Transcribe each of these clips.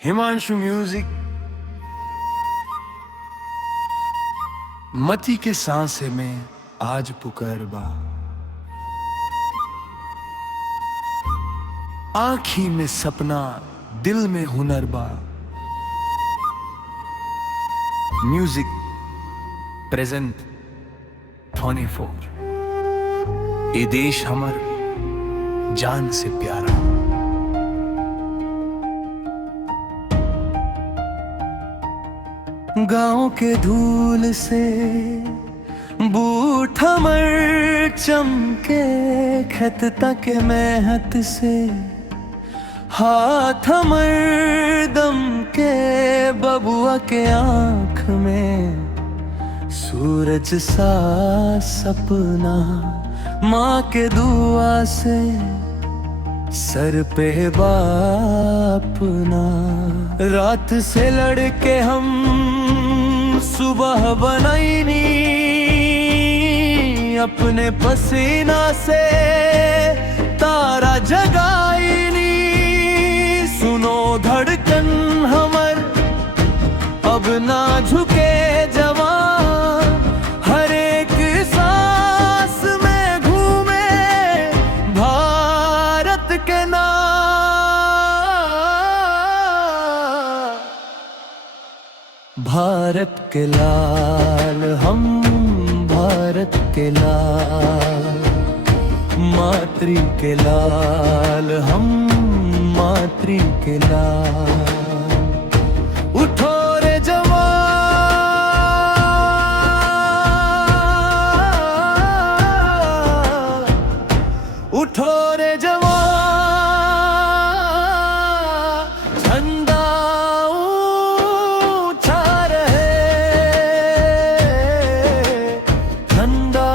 Himanshu music. मती के सांसे में आज पुकारबा, आँखी में सपना दिल में हुनरबा। Music present 24। ये देश हमर जान से प्यारा। गाँव के धूल से बूट हमर चमके, खत तक मेहनत से हाथ हमर दम के। बबुआ के आँख में सूरज सा सपना, माँ के दुआ से सर पे बापना। रात से लड़के हम सुबह बनाईनी, अपने पसीना से तारा जगाईनी। सुनो धड़कन हमर अब ना झुके जवान, हर एक सांस में घूमे भारत के नाम। भारत के लाल हम, भारत के लाल, मातृ के लाल हम, मातृ के लाल। उठो रे जवान, उठो रे जवान। झंडा ऊंचा रहे, झंडा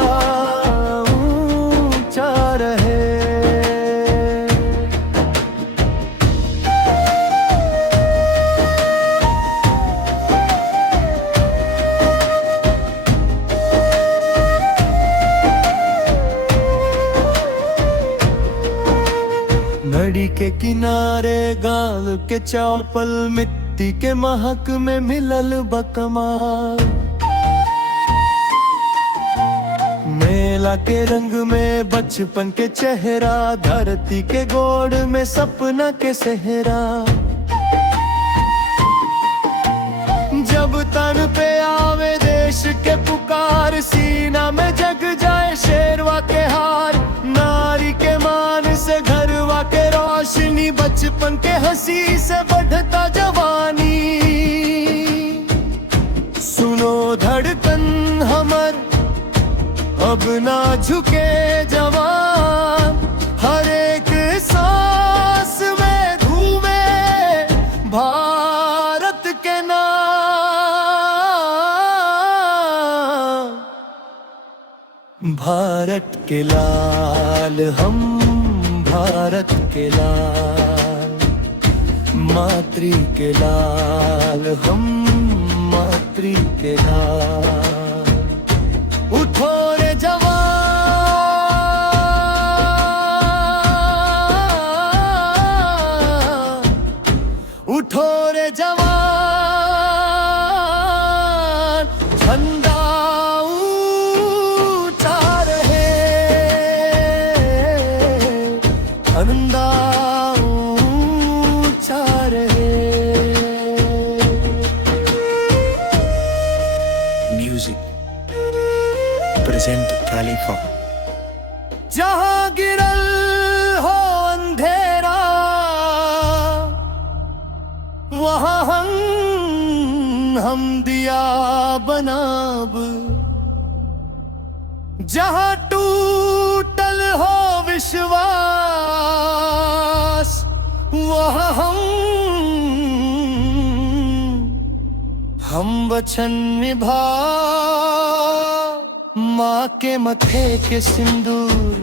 ऊंचा रहे। नदी के किनारे गाल के चौपल, मिट्टी के महक में मिलल बकमाल। मेला के रंग में बचपन के चेहरा, धरती के गोड़ में सपना के सेहरा। जब तन पे आवे देश के पुकार, सीना में जग जाए शेरवा के हार। नारी के मान से घरवा के रोशनी, बचपन के हंसी से बढ़ता जवानी। सुनो धड़कन हमर अब ना झुके जवान, हर एक सांस में घूमे भारत के नाम। भारत के लाल हम, भारत के लाल, मातृ के लाल हम, मातृ के लाल। उठो रे जवान, उठो रे जवान। झंडा ऊंचा रहे, झंडा ऊंचा रहे। म्यूजिक प्रेजेंट खलीफा। जहां गिरल हो अंधेरा, वहां हम दिया बनाब। जहां टूटल हो विश्वास, वहां हम वचन निभा। माँ के मथे के सिंदूर,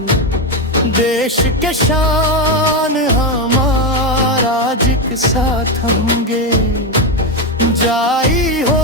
देश के शान हमारा, जिक साथ होंगे जाई हो